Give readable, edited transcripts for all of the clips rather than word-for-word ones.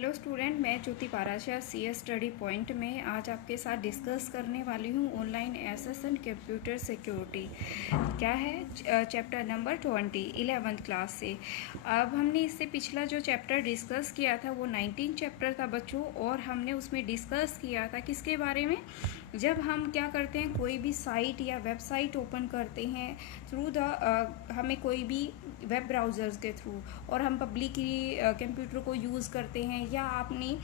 Hello student, मैं Jyoti Parashar CS study point में आज आपके साथ डिस्कस करने वाली हूँ online access and computer security. क्या है चैप्टर नंबर 20 11th क्लास से। अब हमने इससे पिछला जो चैप्टर डिस्कस किया था वो 19 चैप्टर था बच्चों, और हमने उसमें डिस्कस किया था किसके बारे में। जब हम क्या करते हैं, कोई भी साइट या वेबसाइट ओपन करते हैं थ्रू द हमें कोई भी वेब ब्राउज़र्स के थ्रू, और हम पब्लिकली कंप्यूटर को यूज़ करते हैं या आपने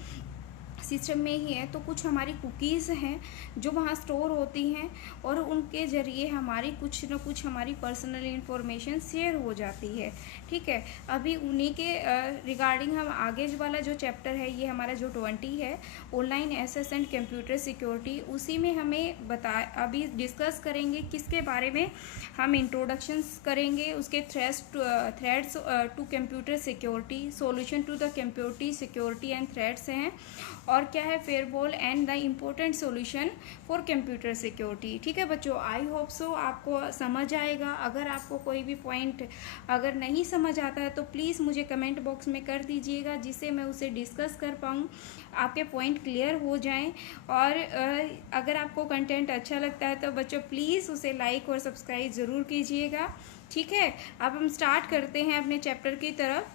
सिस्टम में ही है, तो कुछ हमारी कुकीज़ हैं जो वहाँ स्टोर होती हैं और उनके ज़रिए हमारी कुछ न कुछ हमारी पर्सनल इंफॉर्मेशन शेयर हो जाती है। ठीक है, अभी उन्हीं के रिगार्डिंग हम आगे वाला जो चैप्टर है, ये हमारा जो 20 है online access and computer security, उसी में हमें अभी डिस्कस करेंगे किसके बारे में। हम इंट्रोडक्शंस करेंगे उसके threads to computer security, solution to the computer security and threads हैं, और क्या है firewall and the important solution for computer security. ठीक है बच्चों, आई होप सो आपको समझ आएगा। अगर आपको कोई भी पॉइंट अगर नहीं समझ आता है तो प्लीज़ मुझे कमेंट बॉक्स में कर दीजिएगा, जिससे मैं उसे डिस्कस कर पाऊँ, आपके पॉइंट क्लियर हो जाएं। और अगर आपको कंटेंट अच्छा लगता है तो बच्चों प्लीज़ उसे लाइक और सब्सक्राइब ज़रूर कीजिएगा। ठीक है, अब हम स्टार्ट करते हैं अपने चैप्टर की तरफ।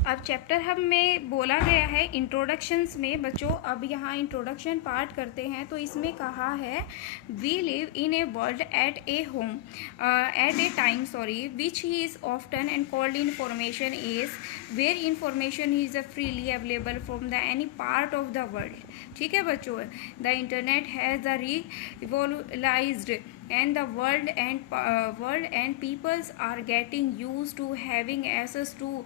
अब चैप्टर हम में बोला गया है इंट्रोडक्शंस में बच्चों। अब यहाँ इंट्रोडक्शन पार्ट करते हैं तो इसमें कहा है we live in a world at a time which he is often and called information age, where information is freely available from the any part of the world. ठीक है बच्चों, the internet has the revolutionized and the world and peoples are getting used to having access to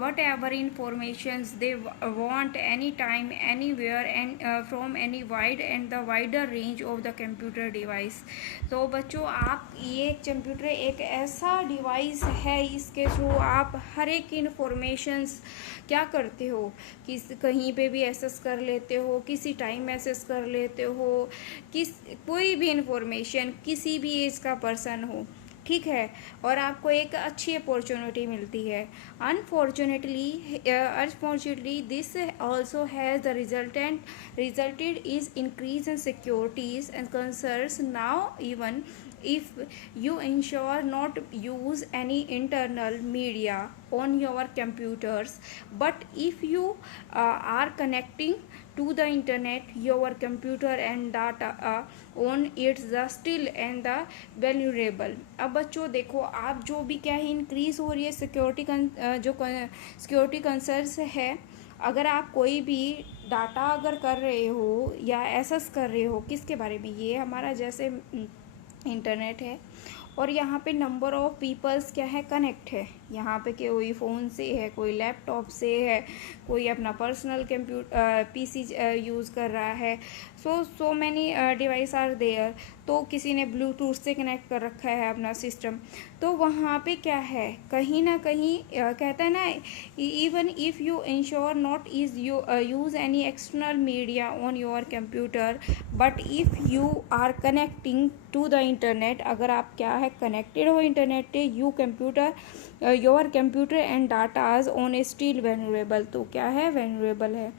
whatever informations they want anytime anywhere and from any wide and the wider range of the computer device। तो बच्चों, आप ये computer एक ऐसा device है, इसके through आप हर एक इंफॉर्मेशंस क्या करते हो, कहीं पे भी एक्सेस कर लेते हो, किसी टाइम एक्सेस कर लेते हो, कोई भी इंफॉर्मेशन किसी भी एज का पर्सन हो। ठीक है, और आपको एक अच्छी अपॉर्चुनिटी मिलती है। Unfortunately this also has the resulted is increase in securities and concerns now even if you ensure not use any internal media on your computers, but if you are connecting to the internet your computer and data on it's the still and the vulnerable। अब बच्चों देखो, आप जो भी क्या है increase हो रही है सिक्योरिटी कंसर्न्स है। अगर आप कोई भी डाटा अगर कर रहे हो या एक्सेस कर रहे हो, किसके बारे में, ये हमारा जैसे इंटरनेट है, और यहाँ पे नंबर ऑफ पीपल्स क्या है कनेक्ट है। यहाँ पे कोई फ़ोन से है, कोई लैपटॉप से है, कोई अपना पर्सनल कंप्यूटर PC यूज़ कर रहा है। So many device are there. तो किसी ने ब्लूटूथ से कनेक्ट कर रखा है अपना सिस्टम। तो वहाँ पे क्या है, कहीं ना कहीं कहता है ना, even if you ensure not is use any external media on your computer, but if you are connecting to the internet, अगर आप क्या है कनेक्टेड हो इंटरनेट पे, your computer and datas on a still vulnerable. तो क्या है, वेल्युरेबल है,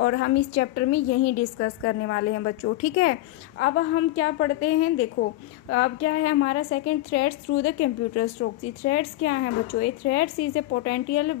और हम इस चैप्टर में यही डिस्कस करने वाले हैं बच्चों। ठीक है, अब हम क्या पढ़ते हैं, देखो अब क्या है हमारा second, threads through the computer strokes. Threads क्या है बच्चों, ये threads is a potential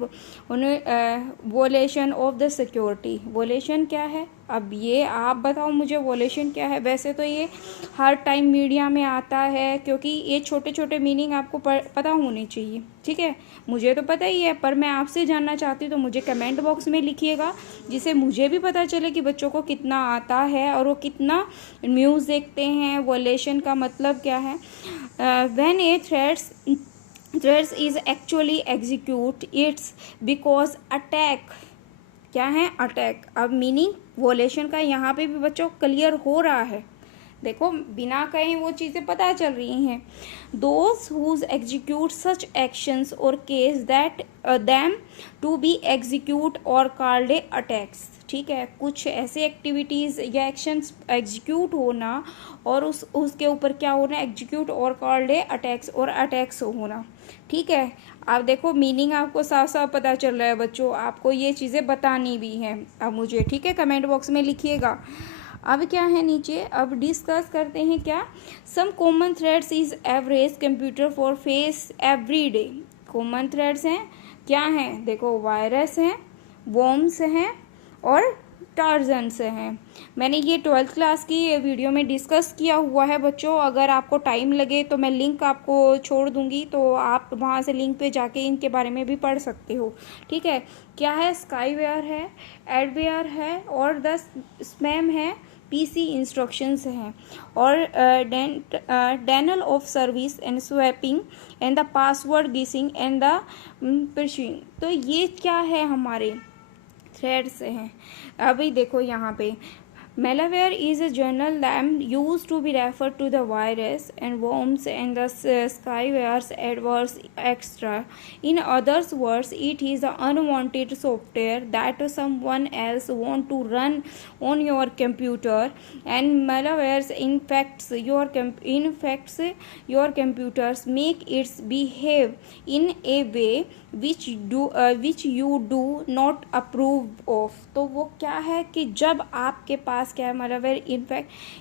वोलेशन of the security. वोलेशन क्या है, अब ये आप बताओ मुझे वोलेशन क्या है। वैसे तो ये हर टाइम मीडिया में आता है, क्योंकि ये छोटे छोटे मीनिंग आपको पता होने चाहिए। ठीक है, मुझे तो पता ही है, पर मैं आपसे जानना चाहती हूँ, तो मुझे कमेंट बॉक्स में लिखिएगा, जिससे मुझे भी पता चले कि बच्चों को कितना आता है और वो कितना न्यूज़ देखते हैं। वोलेशन का मतलब क्या है, when A threads is actually execute it's because attack, क्या है अटैक। अब मीनिंग वोलेशन का यहाँ पे भी बच्चों क्लियर हो रहा है। देखो, बिना कहीं वो चीज़ें पता चल रही हैं। Those who execute such actions are case that them to be execute are called a attacks. ठीक है, कुछ ऐसे एक्टिविटीज़ या एक्शंस एग्जीक्यूट होना और उसके ऊपर क्या होना, execute are called a attacks, और अटैक्स होना। ठीक है, आप देखो मीनिंग आपको साफ साफ पता चल रहा है बच्चों, आपको ये चीज़ें बतानी भी हैं अब मुझे, ठीक है, कमेंट बॉक्स में लिखिएगा। अब क्या है नीचे, अब डिस्कस करते हैं क्या, some common threads is average computer for face every day. Common threads हैं, क्या हैं, देखो वायरस हैं, वॉर्म्स हैं और टार्जन्स हैं। मैंने ये 12th क्लास की वीडियो में डिस्कस किया हुआ है बच्चों, अगर आपको टाइम लगे तो मैं लिंक आपको छोड़ दूंगी, तो आप वहाँ से लिंक पे जाके इनके बारे में भी पढ़ सकते हो, ठीक है। क्या है, स्काईवेयर है, एडवेयर है और द स्पैम है, पीसी इंस्ट्रक्शंस हैं और denial of service and swapping and the password guessing and the parsing. तो ये क्या है, हमारे थ्रेड्स हैं। अभी देखो यहाँ पे, malware is a journal name used to be referred to the virus and worms and the spyware's adverse extra. In other words, it is the unwanted software that someone else want to run on your computer, and malware infects your computers, make it behave in a way which you do not approve of। तो वो क्या है कि जब आपके पास क्या है, malware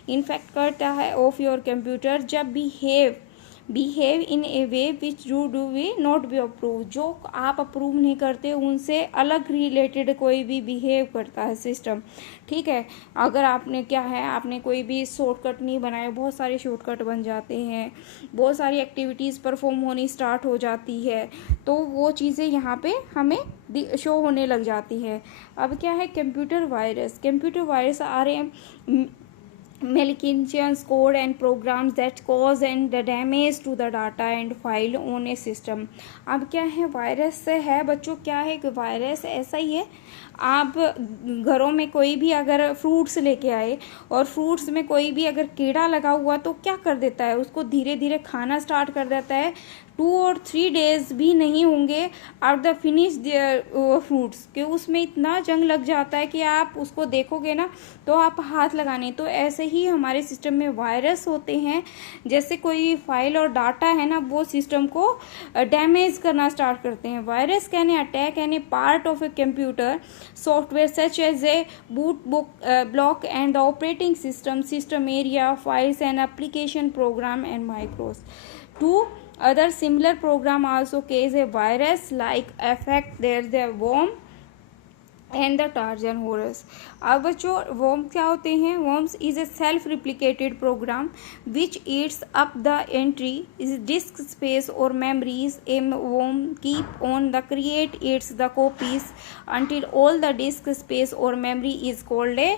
infect करता है ऑफ योर कंप्यूटर, जब behave in a way which you do we not be approve, जो आप अप्रूव नहीं करते उनसे अलग रिलेटेड कोई भी बिहेव करता है सिस्टम, ठीक है। अगर आपने क्या है, आपने कोई भी शॉर्टकट नहीं बनाया, बहुत सारे शॉर्टकट बन जाते हैं, बहुत सारी एक्टिविटीज़ परफॉर्म होनी स्टार्ट हो जाती है, तो वो चीज़ें यहाँ पे हमें शो होने लग जाती है। अब क्या है, कंप्यूटर वायरस आ रहे हैं malicious code and programs that cause and the damage to the data and file on a system। अब क्या है, वायरस से है बच्चों, क्या है कि वायरस ऐसा ही है, आप घरों में कोई भी अगर फ्रूट्स लेके आए और फ्रूट्स में कोई भी अगर कीड़ा लगा हुआ तो क्या कर देता है, उसको धीरे धीरे खाना स्टार्ट कर देता है। 2 और 3 डेज भी नहीं होंगे और द फिनिश देयर फ्रूट्स, कि उसमें इतना जंग लग जाता है कि आप उसको देखोगे ना तो आप हाथ लगाने। तो ऐसे ही हमारे सिस्टम में वायरस होते हैं, जैसे कोई फाइल और डाटा है ना, वो सिस्टम को डैमेज करना स्टार्ट करते हैं। Virus can attack any part of a computer software such as a boot block and the operating system area, files and application program and micros. Two other similar program also cause a virus like affect there's a worm and the Trojan horse। अब बच्चों worm क्या होते हैं, worms is a self replicated program which eats up the entry is disk space or memories। a worm keep on the create eats the copies until all the disk space or memory is called a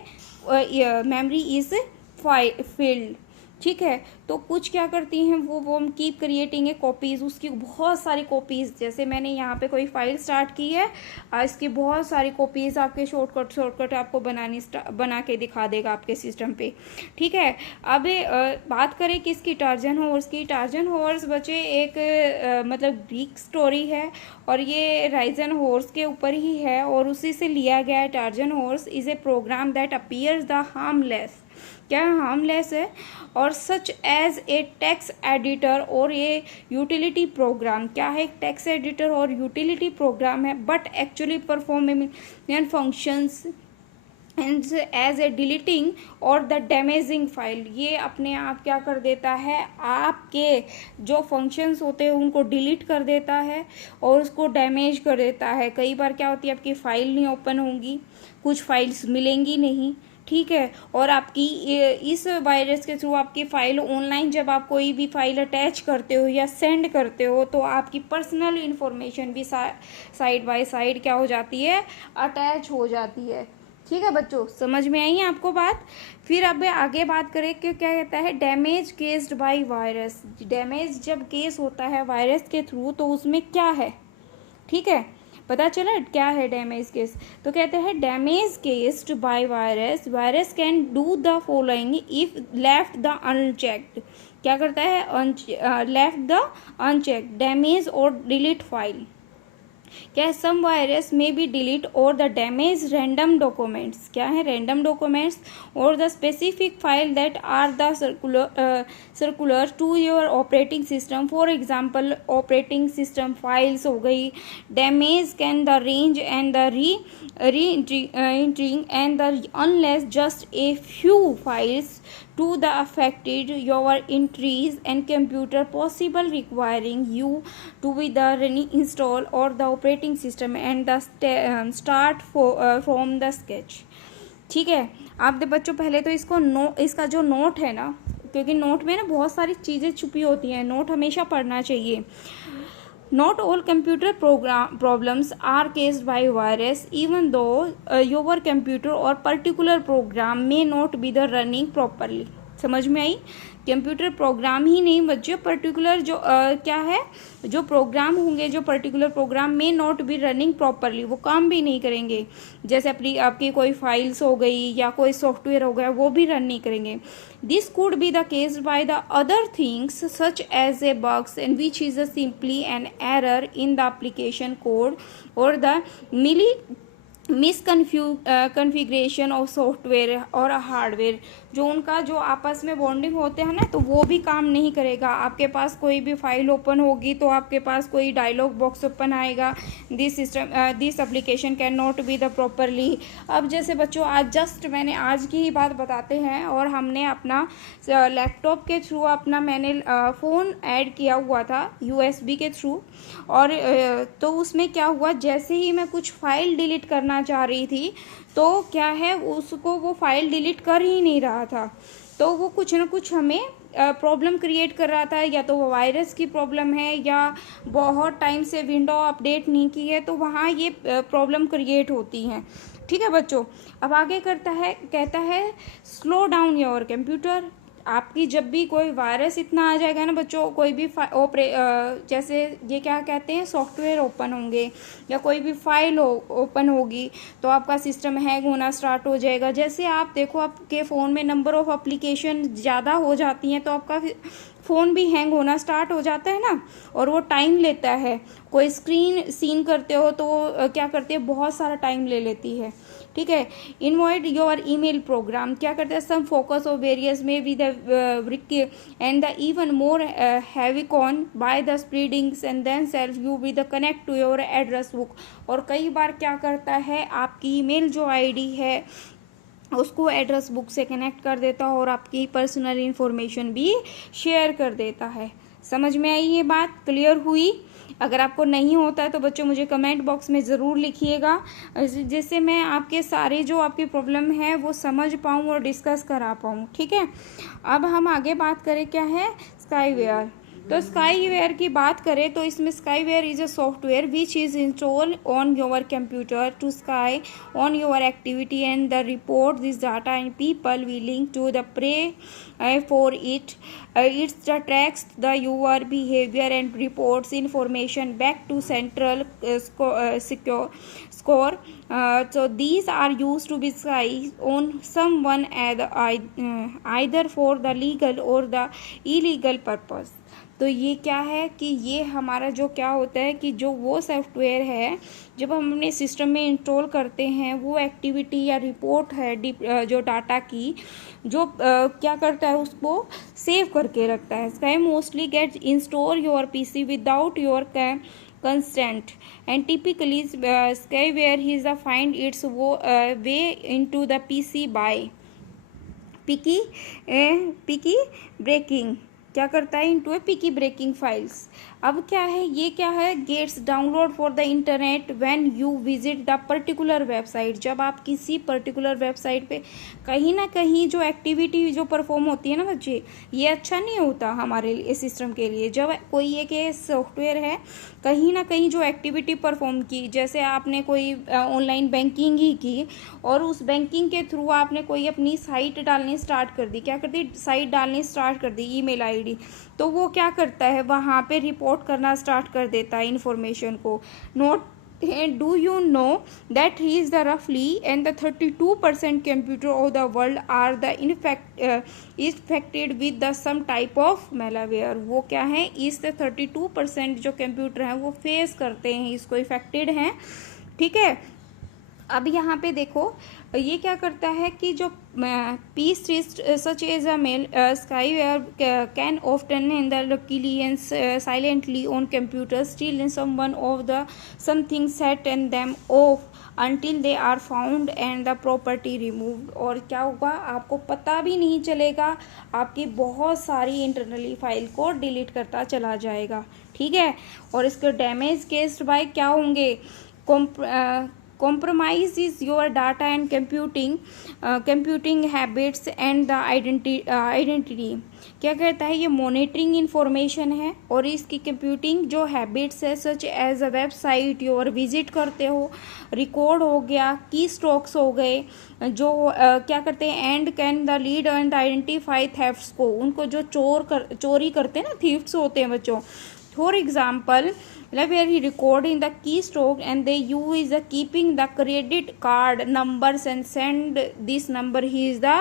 memory is filled, ठीक है। तो कुछ क्या करती हैं वो keep creating a copies, उसकी बहुत सारी कॉपीज़, जैसे मैंने यहाँ पे कोई फाइल स्टार्ट की है, इसकी बहुत सारी कॉपीज़ आपके शॉर्टकट आपको बना के दिखा देगा आपके सिस्टम पे, ठीक है। अब बात करें किसकी, टार्जन हॉर्स की। टार्जन हॉर्स बच्चे एक मतलब ग्रीक स्टोरी है और ये राइजन हॉर्स के ऊपर ही है और उसी से लिया गया है। Trojan horse is a program that appears the harmless, क्या हार्मलेस है, और such as a text editor और ये यूटिलिटी प्रोग्राम, क्या है, टेक्स्ट एडिटर और यूटिलिटी प्रोग्राम है, but actually perform functions and as a deleting और द डैमेजिंग फाइल। ये अपने आप क्या कर देता है, आपके जो फंक्शंस होते हैं उनको डिलीट कर देता है और उसको डैमेज कर देता है। कई बार क्या होती है, आपकी फाइल नहीं ओपन होंगी, कुछ फाइल्स मिलेंगी नहीं, ठीक है, और आपकी इस वायरस के थ्रू आपकी फाइल ऑनलाइन जब आप कोई भी फाइल अटैच करते हो या सेंड करते हो तो आपकी पर्सनल इंफॉर्मेशन भी साइड बाय साइड क्या हो जाती है, अटैच हो जाती है, ठीक है बच्चों, समझ में आई है आपको बात। फिर अब आगे बात करें कि क्या कहता है, damage caused by virus. Damage जब केस होता है वायरस के थ्रू तो उसमें क्या है, ठीक है, पता चला क्या है डैमेज केस। तो कहते हैं damage caused by virus can do the following if left the unchecked. क्या करता है, लेफ्ट द अनचेक्ड, डैमेज और डिलीट फाइल, क्या है, सम वायरस में बी डिलीट और द डैमेज रैंडम डॉक्यूमेंट्स, क्या है, रैंडम डॉक्यूमेंट्स और the specific file that are the circular to your operating system. For example operating system files हो गई, damage can the range and the re-entering and the unless just a few files to the affected your entries and computer possible requiring you to be the reinstall or the operating system and the start from the sketch। ठीक है, आप बच्चों पहले तो इसका जो note है ना, क्योंकि नोट में ना बहुत सारी चीज़ें छुपी होती हैं, नोट हमेशा पढ़ना चाहिए। Not all computer problems are caused by virus, even though your computer or particular program may not be the running properly। समझ में आई? कंप्यूटर प्रोग्राम ही नहीं बच्चों, पर्टिकुलर जो क्या है, जो प्रोग्राम होंगे, जो पर्टिकुलर प्रोग्राम में नॉट बी रनिंग प्रॉपरली, वो काम भी नहीं करेंगे। जैसे आपकी कोई फाइल्स हो गई या कोई सॉफ्टवेयर हो गया, वो भी रन नहीं करेंगे। This could be the case by the other things such as a bugs and which is simply an error in the application code और द कन्फिग्रेशन ऑफ सॉफ्टवेयर और हार्डवेयर। जो आपस में बॉन्डिंग होते हैं ना, तो वो भी काम नहीं करेगा। आपके पास कोई भी फाइल ओपन होगी तो आपके पास कोई डायलॉग बॉक्स ओपन आएगा, this application can not be the properly. अब जैसे बच्चों मैंने आज की ही बात बताते हैं, और हमने अपना लैपटॉप के थ्रू मैंने फ़ोन ऐड किया हुआ था USB के थ्रू, और तो उसमें क्या हुआ, जैसे ही मैं कुछ फाइल डिलीट करना चाह रही थी तो क्या है, उसको वो फाइल डिलीट कर ही नहीं रहा था। तो वो कुछ ना कुछ हमें प्रॉब्लम क्रिएट कर रहा था, या तो वो वायरस की प्रॉब्लम है या बहुत टाइम से विंडो अपडेट नहीं की है, तो वहाँ ये प्रॉब्लम क्रिएट होती हैं। ठीक है बच्चों, अब आगे कहता है स्लो डाउन योर कंप्यूटर। आपकी जब भी कोई वायरस इतना आ जाएगा ना बच्चों, कोई भी जैसे ये क्या कहते हैं, सॉफ्टवेयर ओपन होंगे या कोई भी फाइल ओपन होगी, तो आपका सिस्टम हैंग होना स्टार्ट हो जाएगा। जैसे आप देखो, आपके फ़ोन में नंबर ऑफ़ एप्लीकेशन ज़्यादा हो जाती हैं तो आपका फ़ोन भी हैंग होना स्टार्ट हो जाता है ना, और वो टाइम लेता है। कोई स्क्रीन सीन करते हो तो वो क्या करती है, बहुत सारा टाइम ले लेती है। ठीक है, इनवॉइड योर ईमेल प्रोग्राम, क्या करते हैं, सम फोकस ऑफ वेरियस में be the and the even more havoc on by the spreadings and then self you be the connect to your address book. और कई बार क्या करता है, आपकी ईमेल जो ID है उसको एड्रेस बुक से कनेक्ट कर देता है और आपकी पर्सनल इंफॉर्मेशन भी शेयर कर देता है। समझ में आई ये बात, क्लियर हुई? अगर आपको नहीं होता है तो बच्चों मुझे कमेंट बॉक्स में ज़रूर लिखिएगा, जिससे मैं आपके सारे जो आपकी प्रॉब्लम है वो समझ पाऊँ और डिस्कस करा पाऊँ। ठीक है, अब हम आगे बात करें, क्या है, स्काईवेयर। तो स्काईवेयर की बात करें तो इसमें spyware is a software which is install on your computer to spy on your activity and the report this data and people willing to the prey for it it's the tracks the your behaviour and reports information back to central score so these are used to be sky on someone either for the legal or the illegal purpose। तो ये क्या है कि ये हमारा जो क्या होता है कि जो वो सॉफ्टवेयर है जब हम अपने सिस्टम में इंस्टॉल करते हैं, वो एक्टिविटी या रिपोर्ट है जो डाटा की, जो क्या करता है, उसको सेव करके रखता है। Sky mostly get install your PC without your consent and typically skyware is the find its way into the PC by picky breaking, क्या करता है, into a picky breaking files. अब क्या है, ये क्या है, gets download for the internet when you visit the particular website. जब आप किसी पर्टिकुलर वेबसाइट पे कहीं ना कहीं जो एक्टिविटी जो परफॉर्म होती है ना बच्चे, ये अच्छा नहीं होता हमारे लिए, सिस्टम के लिए। जब कोई एक सॉफ्टवेयर है, कहीं ना कहीं जो एक्टिविटी परफॉर्म की, जैसे आपने कोई ऑनलाइन बैंकिंग ही की और उस बैंकिंग के थ्रू आपने कोई अपनी साइट डालनी स्टार्ट कर दी, क्या कर दी, साइट डालनी स्टार्ट कर दी, ईमेल ID, तो वो क्या करता है, वहाँ पे रिपोर्ट करना स्टार्ट कर देता है इन्फॉर्मेशन को, नोट हैं, do you know that he is the रफली and the 32% computer of the world are the infected with the some type of malware. वो क्या है, इस 32% जो कंप्यूटर हैं वो फेस करते हैं, इसको इफेक्टेड हैं। ठीक है, अब यहाँ पे देखो ये क्या करता है कि जो piece such as a mail sky ware can often in the luckily and silently on computer still in some one of the something set and them of until they are found and the property removed। और क्या होगा, आपको पता भी नहीं चलेगा, आपकी बहुत सारी इंटरनली फाइल को डिलीट करता चला जाएगा। ठीक है, और इसके डैमेज केस्ड बाय क्या होंगे, compromise is your data and computing habits and the identity। क्या कहता है, ये मॉनिटरिंग इंफॉर्मेशन है और इसकी कंप्यूटिंग जो हैबिट्स है सच एज अ वेबसाइट और विजिट करते हो, रिकॉर्ड हो गया, की स्ट्रोक्स हो गए, जो क्या करते हैं and can the lead and identify thefts को, उनको जो चोरी करते हैं ना, थीफ्ट्स होते हैं बच्चों। For example where he record in the keystroke and they use the keeping the credit card numbers and send this number, he is the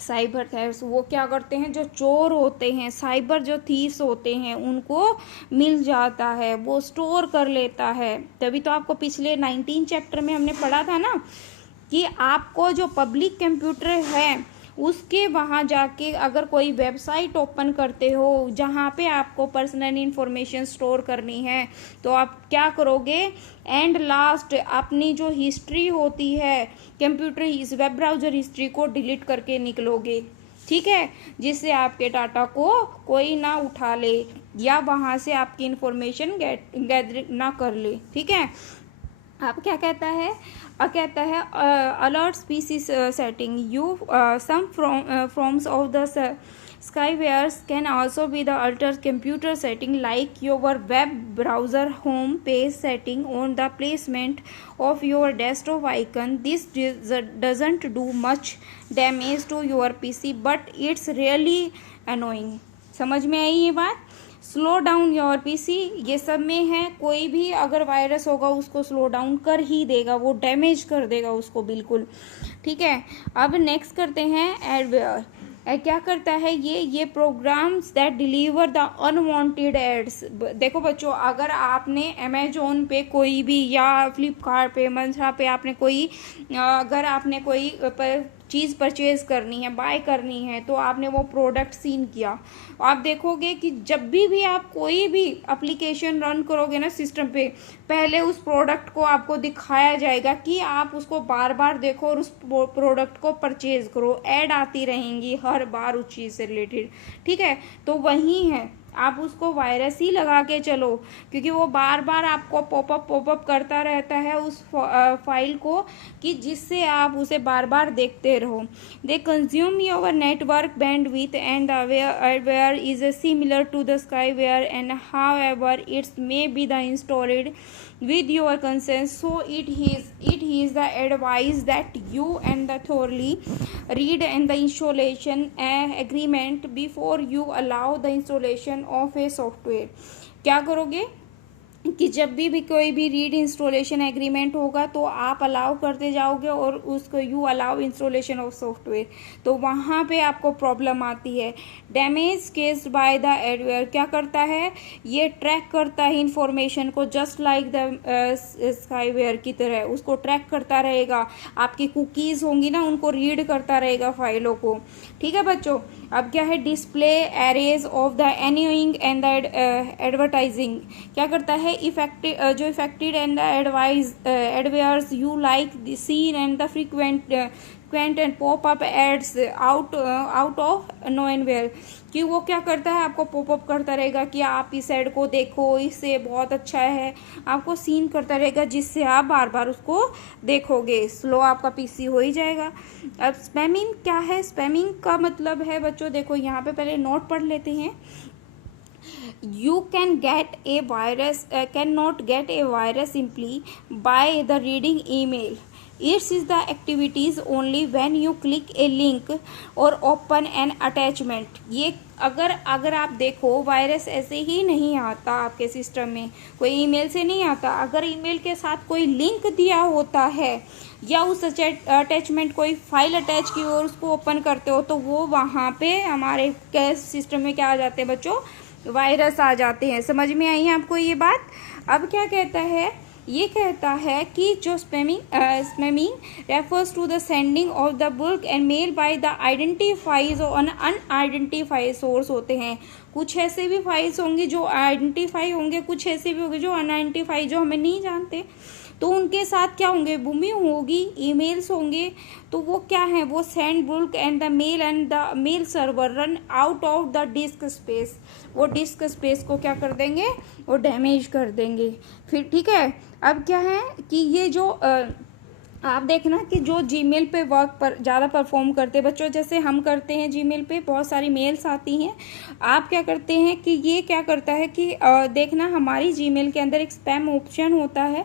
cyber thefts. वो क्या करते हैं, जो चोर होते हैं, साइबर जो थीव्स होते हैं, उनको मिल जाता है, वो स्टोर कर लेता है। तभी तो आपको पिछले 19 चैप्टर में हमने पढ़ा था ना कि आपको जो पब्लिक कंप्यूटर है उसके वहाँ जाके अगर कोई वेबसाइट ओपन करते हो जहाँ पे आपको पर्सनल इंफॉर्मेशन स्टोर करनी है, तो आप क्या करोगे, एंड लास्ट अपनी जो हिस्ट्री होती है कंप्यूटर, इस वेब ब्राउज़र हिस्ट्री को डिलीट करके निकलोगे। ठीक है, जिससे आपके डाटा को कोई ना उठा ले या वहाँ से आपकी इंफॉर्मेशन गैदर ना कर ले। ठीक है, अब क्या कहता है, alert species setting you some forms of the spywares can also be the alter computer setting like your web browser home page setting on the placement of your desktop icon. This doesn't do much damage to your PC but it's really annoying. समझ में आई ये बात? Slow down your PC, ये सब में है, कोई भी अगर वायरस होगा उसको स्लो डाउन कर ही देगा, वो डैमेज कर देगा उसको बिल्कुल। ठीक है, अब नेक्स्ट करते हैं एडवेयर। क्या करता है ये programs that deliver the unwanted ads. देखो बच्चों, अगर आपने अमेजोन पे कोई भी या फ्लिपकार्ट पे, मंत्रा पे आपने कोई अगर आपने कोई चीज़ परचेज करनी है, बाय करनी है, तो आपने वो प्रोडक्ट सीन किया, आप देखोगे कि जब भी आप कोई भी एप्लीकेशन रन करोगे ना सिस्टम पे, पहले उस प्रोडक्ट को आपको दिखाया जाएगा कि आप उसको बार बार देखो और उस प्रोडक्ट को परचेज करो। ऐड आती रहेंगी हर बार उस चीज़ से रिलेटेड। ठीक है, तो वही है, आप उसको वायरस ही लगा के चलो, क्योंकि वो बार बार आपको पॉपअप करता रहता है उस फाइल को, कि जिससे आप उसे बार बार देखते रहो। They consume your network bandwidth and where is similar to the spyware and however it's may be the installed with your consent, so it is the advice that you and the thoroughly read and the installation agreement before you allow the installation of a software। क्या करोगे कि जब भी कोई भी read installation agreement होगा तो आप अलाउ करते जाओगे और उसको you allow installation of software, तो वहाँ पे आपको प्रॉब्लम आती है। Damage caused by the adware क्या करता है, ये ट्रैक करता है इंफॉर्मेशन को, जस्ट लाइक द स्काईवेयर की तरह उसको ट्रैक करता रहेगा। आपकी कुकीज़ होंगी ना, उनको रीड करता रहेगा फाइलों को। ठीक है बच्चों, अब क्या है, display arrays of the annoying and the advertising. क्या करता है, affected and the adwares you like the scene and the frequent and pop up ads out of nowhere, कि वो क्या करता है, आपको पॉपअप करता रहेगा कि आप इस एड को देखो, इससे बहुत अच्छा है, आपको सीन करता रहेगा, जिससे आप बार बार उसको देखोगे। स्लो आपका पीसी हो ही जाएगा। अब स्पैमिंग क्या है, स्पैमिंग का मतलब है बच्चों, देखो यहाँ पे पहले नोट पढ़ लेते हैं। You can get a virus, cannot get a virus simply by the reading email. It's is the activities only when you click A link और ओपन एन अटैचमेंट। ये अगर आप देखो, वायरस ऐसे ही नहीं आता आपके सिस्टम में, कोई ईमेल से नहीं आता। अगर ईमेल के साथ कोई लिंक दिया होता है या उस अटैचमेंट कोई फाइल अटैच की और उसको ओपन करते हो, तो वो वहाँ पे हमारे सिस्टम में क्या आ जाते हैं बच्चों, वायरस आ जाते हैं। समझ में आई है आपको ये बात? अब क्या कहता है, ये कहता है कि जो spamming refers to the sending of the book and mail by the identifies और अनआइडेंटिफाइड सोर्स होते हैं। कुछ ऐसे भी फाइल्स होंगे जो आइडेंटिफाई होंगे, कुछ ऐसे भी होंगे जो अनआइडेंटिफाई, जो हमें नहीं जानते, तो उनके साथ क्या होंगे, बुमिंग होगी, ईमेल्स होंगे। तो वो क्या है, वो send book and the mail server run out of the disk space. वो डिस्क स्पेस को क्या कर देंगे, वो डैमेज कर देंगे। फिर ठीक है, अब क्या है कि ये जो आप देखना कि जो जीमेल पे वर्क पर ज़्यादा परफॉर्म करते हैं बच्चों, जैसे हम करते हैं जीमेल पे बहुत सारी मेल्स आती हैं, आप क्या करते हैं कि ये क्या करता है कि देखना हमारी जीमेल के अंदर एक स्पैम ऑप्शन होता है।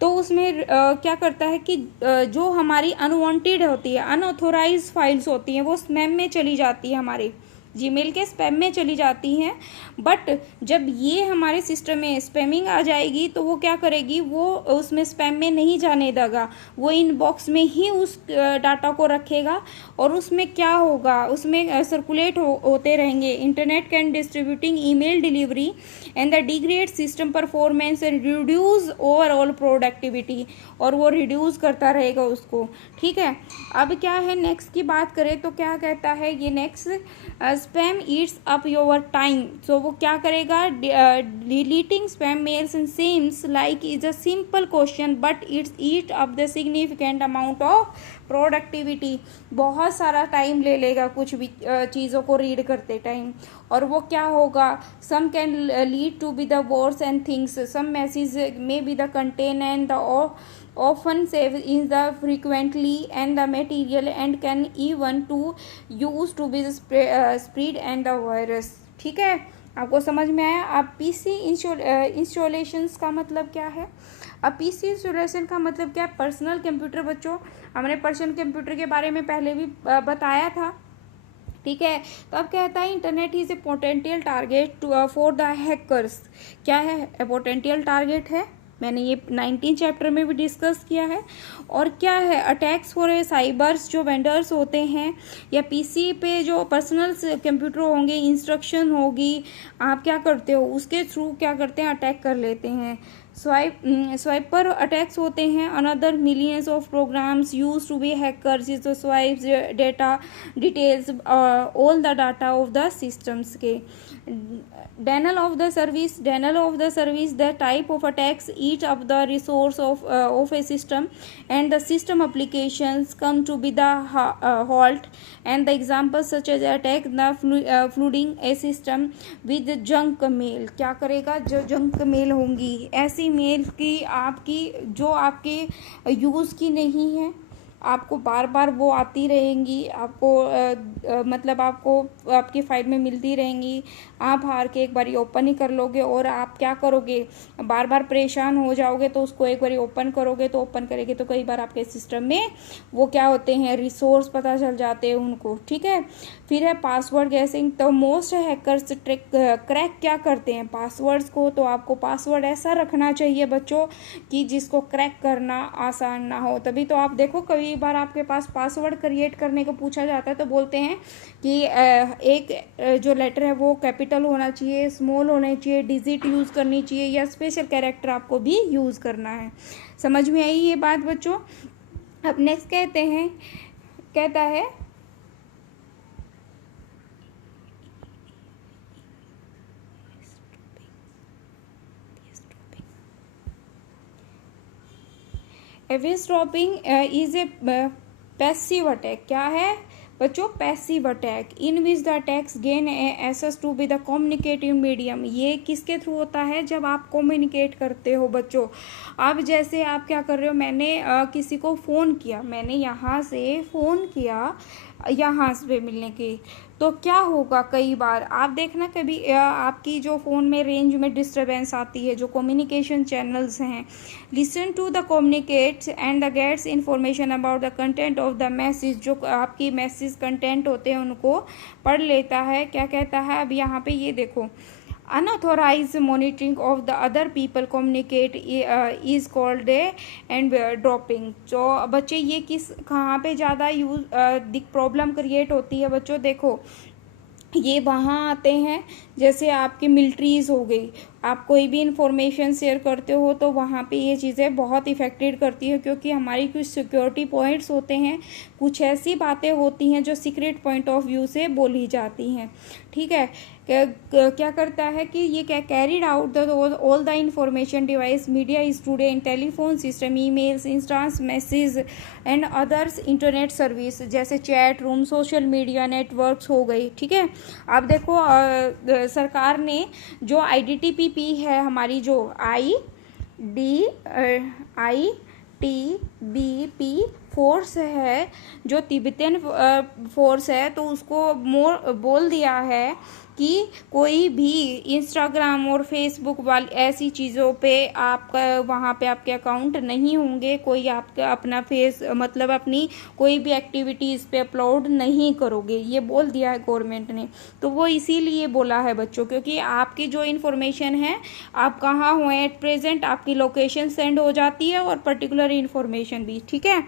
तो उसमें क्या करता है कि जो हमारी अनवांटेड होती है, अनऑथोराइज फाइल्स होती हैं, वो स्पैम में चली जाती है, हमारे जीमेल के स्पैम में चली जाती हैं। बट जब ये हमारे सिस्टम में स्पैमिंग आ जाएगी तो वो क्या करेगी, वो उसमें स्पैम में नहीं जाने देगा, वो इनबॉक्स में ही उस डाटा को रखेगा और उसमें क्या होगा, उसमें सर्कुलेट होते रहेंगे। Internet can distributing email delivery and the degrade system performance and reduce overall productivity, और वो रिड्यूस करता रहेगा उसको। ठीक है, अब क्या है, नेक्स्ट की बात करें तो क्या कहता है ये next, spam eats up your time. So वो क्या करेगा, deleting spam mails and seems like is a simple question but it's eat up the significant amount of productivity. बहुत सारा टाइम ले लेगा कुछ भी चीज़ों को रीड करते टाइम, और वो क्या होगा, some can lead to be the words and things, some message may be the content and the often save in the frequently and the material and can even to use to be spread and the virus। ठीक है, आपको समझ में आया? अब PC installations का मतलब क्या है? अब पीसी इंस्टॉलेशन का मतलब क्या है, पर्सनल कंप्यूटर। बच्चों हमने पर्सनल कंप्यूटर के बारे में पहले भी बताया था। ठीक है, तो अब कहता है internet is a potential target for the hackers. क्या है, पोटेंशियल टारगेट है, मैंने ये 19 चैप्टर में भी डिस्कस किया है। और क्या है, अटैक्स फॉर ए साइबर्स, जो वेंडर्स होते हैं या पीसी पे जो पर्सनल कंप्यूटर होंगे, इंस्ट्रक्शन होगी, आप क्या करते हो उसके थ्रू क्या करते हैं, अटैक कर लेते हैं। स्वाइपर अटैक्स होते हैं। Another millions of programs use to be hackers is the swipes data details all the data of the systems के। Denial of the service, the type of attacks eat up the resource of a system and the system applications come to be the halt, and the examples such as attack the flooding a system with junk mail। क्या करेगा, जो junk mail होंगी, ऐसी mail की आपकी जो आपके use की नहीं है, आपको बार बार वो आती रहेंगी, आपको मतलब आपको आपकी फाइल में मिलती रहेंगी, आप हार के एक बारी ओपन ही कर लोगे और आप क्या करोगे, बार बार परेशान हो जाओगे। तो उसको एक बारी ओपन करोगे तो ओपन करेंगे तो कई बार आपके सिस्टम में वो क्या होते हैं, रिसोर्स पता चल जाते हैं उनको। ठीक है, फिर है पासवर्ड गैसिंग। तो मोस्ट हैकर्स क्रैक क्या करते हैं, पासवर्ड्स को। तो आपको पासवर्ड ऐसा रखना चाहिए बच्चों कि जिसको क्रैक करना आसान ना हो। तभी तो आप देखो कई बार आपके पास पासवर्ड क्रिएट करने को पूछा जाता है तो बोलते हैं कि एक जो लेटर है वो कैपिटल होना चाहिए, स्मॉल होना चाहिए, डिजिट यूज़ करनी चाहिए या स्पेशल कैरेक्टर आपको भी यूज़ करना है। समझ में आई ये बात बच्चों? अब नेक्स्ट कहता है eavesdropping is a passive attack. क्या है बच्चों, passive attack in which the attacks gain access to be the communicative medium. ये किसके थ्रू होता है, जब आप कम्युनिकेट करते हो बच्चों। अब जैसे आप क्या कर रहे हो, मैंने किसी को फ़ोन किया, मैंने यहाँ से फ़ोन किया यहाँ से मिलने की, तो क्या होगा, कई बार आप देखना कभी आपकी जो फ़ोन में रेंज में डिस्टरबेंस आती है, जो कम्युनिकेशन चैनल्स हैं, listen to the communicates and the gets information about the content of the message, जो आपकी मैसेज कंटेंट होते हैं उनको पढ़ लेता है। क्या कहता है, अब यहाँ पे ये देखो, unauthorized monitoring of the other people communicate is called a and dropping। जो बच्चे ये किस कहाँ पे ज़्यादा यूज प्रॉब्लम क्रिएट होती है बच्चों, देखो ये वहाँ आते हैं जैसे आपकी मिलिट्रीज हो गई, आप कोई भी इंफॉर्मेशन शेयर करते हो तो वहाँ पे ये चीज़ें बहुत इफेक्टेड करती है, क्योंकि हमारी कुछ सिक्योरिटी पॉइंट्स होते हैं, कुछ ऐसी बातें होती हैं जो सीक्रेट पॉइंट ऑफ व्यू से बोली जाती हैं। ठीक है, क्या करता है कि ये क्या carried out the all the information device media student telephone system emails instance message and others internet service, जैसे chat room social media networks हो गई। ठीक है, अब देखो सरकार ने जो IDTPP है, हमारी जो ITBP फोर्स है, जो तिब्बतियन फोर्स है, तो उसको बोल दिया है कि कोई भी इंस्टाग्राम और फेसबुक वाली ऐसी चीज़ों पे आपका वहाँ पे आपके अकाउंट नहीं होंगे, कोई आपका अपना फेस मतलब अपनी कोई भी एक्टिविटी इस पे अपलोड नहीं करोगे, ये बोल दिया है गवर्नमेंट ने। तो वो इसीलिए बोला है बच्चों, क्योंकि आपकी जो इन्फॉर्मेशन है, आप कहाँ हो एट प्रेजेंट, आपकी लोकेशन सेंड हो जाती है और पर्टिकुलर इन्फॉर्मेशन भी। ठीक है,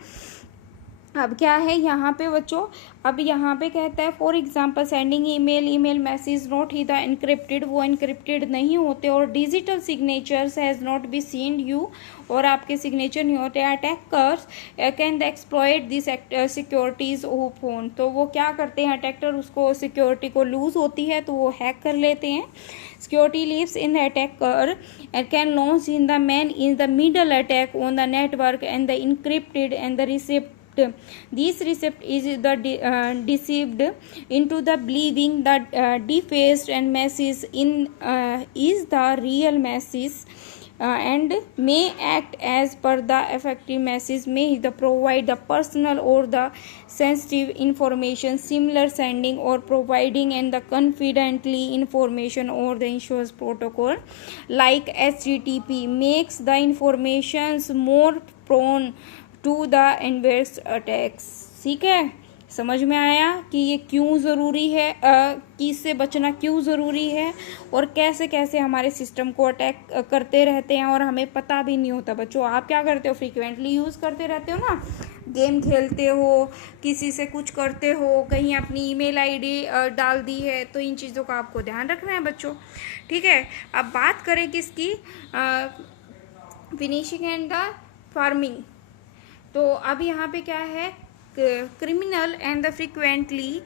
अब क्या है यहाँ पे बच्चों, अब यहाँ पे कहता है for example sending email message not he the encrypted, वो इनक्रिप्टेड नहीं होते, और digital signatures has not be seen you, और आपके सिग्नेचर नहीं होते। Attackers can exploit this securities of phone, तो वो क्या करते हैं अटैकर, उसको सिक्योरिटी को लूज होती है तो वो हैक कर लेते हैं। Security lives in the attacker and can launch in the man in the middle attack on the network and the encrypted and the receipt. This receipt is the deceived into the believing that defaced and message in is the real message and may act as per the effective message, may the provide the personal or the sensitive information similar sending or providing and the confidently information or the insurance protocol like HTTP makes the informations more prone to the inverse attacks. ठीक है, समझ में आया कि ये क्यों ज़रूरी है, कि इससे बचना क्यों ज़रूरी है, और कैसे कैसे हमारे सिस्टम को अटैक करते रहते हैं और हमें पता भी नहीं होता। बच्चों आप क्या करते हो, फ्रीक्वेंटली यूज़ करते रहते हो ना, गेम खेलते हो, किसी से कुछ करते हो, कहीं अपनी ईमेल आईडी डाल दी है, तो इन चीज़ों का आपको ध्यान रखना है बच्चों। ठीक है, अब बात करें किसकी, फिनिशिंग एंड द फार्मिंग। तो अब यहाँ पे क्या है, criminal and the frequently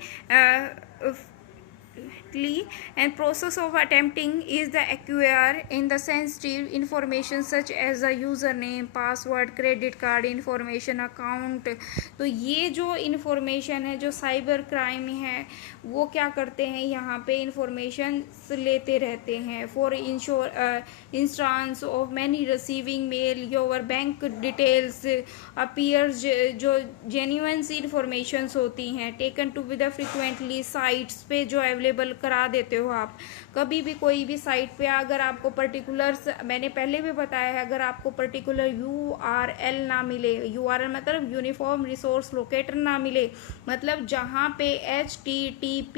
and process of attempting is the acquire in the sensitive information such as the username password credit card information account। तो ये जो इंफॉर्मेशन है, जो साइबर क्राइम है, वो क्या करते हैं, यहाँ पे इंफॉर्मेशन लेते रहते हैं। For instance of many receiving mail your bank details appears, जो जेन्युइन इंफॉर्मेशन होती हैं, taken to be the frequently sites पे जो अवेलेबल करा देते हो आप। कभी भी कोई भी साइट पे अगर आपको पर्टिकुलर, मैंने पहले भी बताया है, अगर आपको पर्टिकुलर URL ना मिले, URL मतलब यूनिफॉर्म रिसोर्स लोकेटर ना मिले, मतलब जहाँ पे HTTP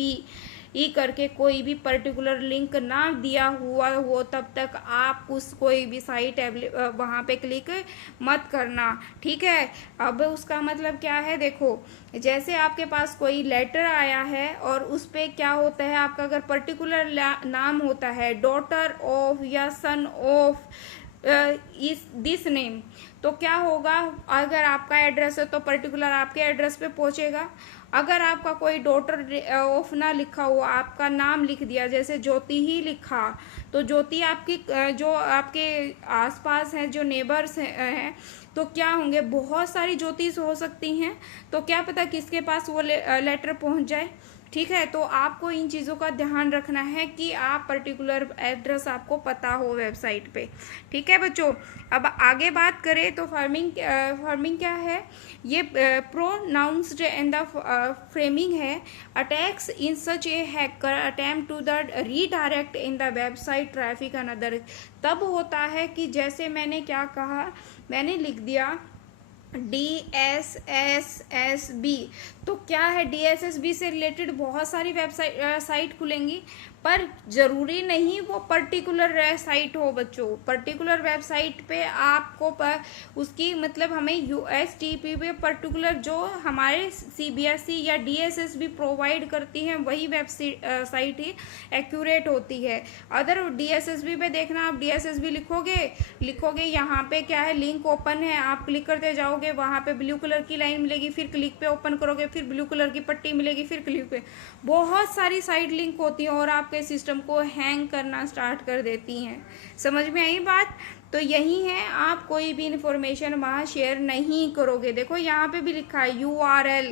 करके कोई भी पर्टिकुलर लिंक ना दिया हुआ हो, तब तक आप उस कोई भी साइट वहाँ पे क्लिक मत करना। ठीक है, अब उसका मतलब क्या है, देखो जैसे आपके पास कोई लेटर आया है और उस पे क्या होता है, आपका अगर पर्टिकुलर नाम होता है डॉटर ऑफ या सन ऑफ इस दिस नेम, तो क्या होगा, अगर आपका एड्रेस है तो पर्टिकुलर आपके एड्रेस पे पहुंचेगा। अगर आपका कोई डॉटर ऑफ ना लिखा हुआ, आपका नाम लिख दिया, जैसे ज्योति ही लिखा, तो ज्योति आपकी जो आपके आसपास हैं, जो नेबर्स हैं, तो क्या होंगे, बहुत सारी ज्योतिष हो सकती हैं, तो क्या पता किसके पास वो लेटर पहुंच जाए। ठीक है, तो आपको इन चीज़ों का ध्यान रखना है कि आप पर्टिकुलर एड्रेस आपको पता हो वेबसाइट पे। ठीक है बच्चों, अब आगे बात करें तो फार्मिंग क्या है, ये प्रोनाउंस्ड इन द फ्रेमिंग है, attacks in such a hacker attempt to the redirect in the website traffic another. तब होता है कि जैसे मैंने क्या कहा, मैंने लिख दिया DSSSB, तो क्या है, DSSB से रिलेटेड बहुत सारी साइट खुलेंगी, पर जरूरी नहीं वो पर्टिकुलर साइट हो बच्चों। पर्टिकुलर वेबसाइट पे आपको उसकी मतलब हमें USTP पे पर्टिकुलर जो हमारे CBSE या DSSB प्रोवाइड करती हैं वही वेबसाइट ही एक्यूरेट होती है। अदर DSSB पे देखना, आप DSSB लिखोगे यहाँ पे क्या है, लिंक ओपन है, आप क्लिक करते जाओगे, वहाँ पे ब्लू कलर की लाइन मिलेगी, फिर क्लिक पे ओपन करोगे, फिर ब्लू कलर की पट्टी मिलेगी, फिर क्लिक पे, बहुत सारी साइट लिंक होती है और आपके सिस्टम को हैंग करना स्टार्ट कर देती हैं। समझ में आई बात? तो यही है, आप कोई भी इंफॉर्मेशन वहाँ शेयर नहीं करोगे। देखो यहाँ पे भी लिखा है URL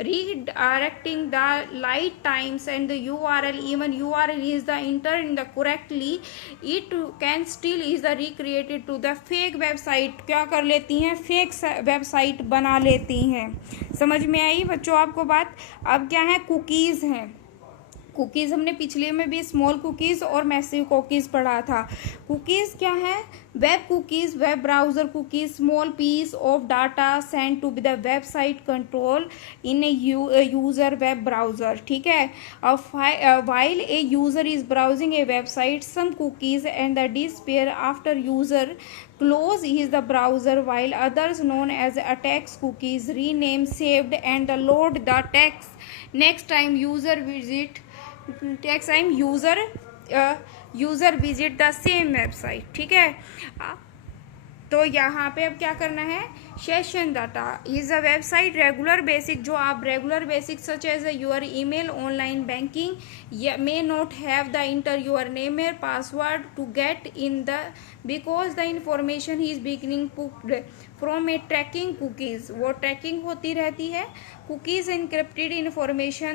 redirecting the light times and the URL, even URL is the enter in the correctly, it can still is the recreated to the fake website। क्या कर लेती हैं, फेक वेबसाइट बना लेती हैं। समझ में आई बच्चों आपको बात? अब क्या है, कुकीज़ हैं। कुकीज़ हमने पिछले में भी स्मॉल कुकीज़ और मैसिव कुकीज़ पढ़ा था। कुकीज़ क्या है, web cookies, web browser cookies, small piece of data send to be the website control in a user web browser. ठीक है, while a user is browsing a website, some cookies and the disappear after user close is the browser, while others known as attacks cookies rename, saved and load the text next time user visit the same website। ठीक है, तो यहाँ पे अब क्या करना है, session data is a website regular basic, जो आप regular basic such as your email, online banking may not have the enter your name और password to get in the because the information he is beginning from a tracking cookies, वो tracking होती रहती है। Cookies encrypted information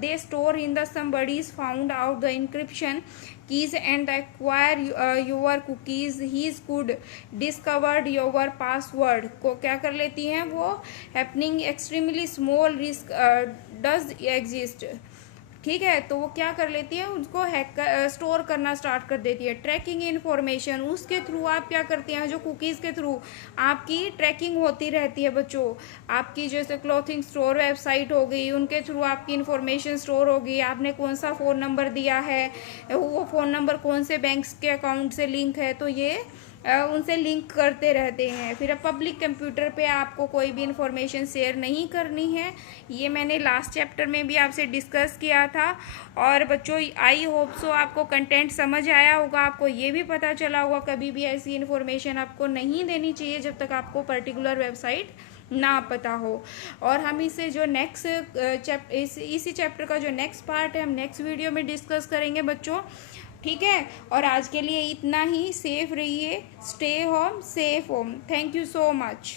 they store in the somebody's found out the encryption keys and acquire your cookies, he could discovered your password को क्या कर लेती हैं, वो happening extremely small risk does exist। ठीक है, तो वो क्या कर लेती है, उसको स्टोर करना स्टार्ट कर देती है। ट्रैकिंग इन्फॉर्मेशन, उसके थ्रू आप क्या करते हैं, जो कुकीज़ के थ्रू आपकी ट्रैकिंग होती रहती है बच्चों। आपकी जैसे क्लॉथिंग स्टोर वेबसाइट हो गई, उनके थ्रू आपकी इन्फॉर्मेशन स्टोर होगी। आपने कौन सा फ़ोन नंबर दिया है, वो फ़ोन नंबर कौन से बैंक के अकाउंट से लिंक है, तो ये उनसे लिंक करते रहते हैं। फिर पब्लिक कंप्यूटर पे आपको कोई भी इंफॉर्मेशन शेयर नहीं करनी है, ये मैंने लास्ट चैप्टर में भी आपसे डिस्कस किया था। और बच्चों आई होप सो आपको कंटेंट समझ आया होगा, आपको ये भी पता चला होगा कभी भी ऐसी इन्फॉर्मेशन आपको नहीं देनी चाहिए जब तक आपको पर्टिकुलर वेबसाइट ना पता हो। और हम इसे जो नेक्स्ट इसी चैप्टर का जो नेक्स्ट पार्ट है हम नेक्स्ट वीडियो में डिस्कस करेंगे बच्चों। ठीक है, और आज के लिए इतना ही। सेफ रहिए, stay home, safe home. Thank you so much.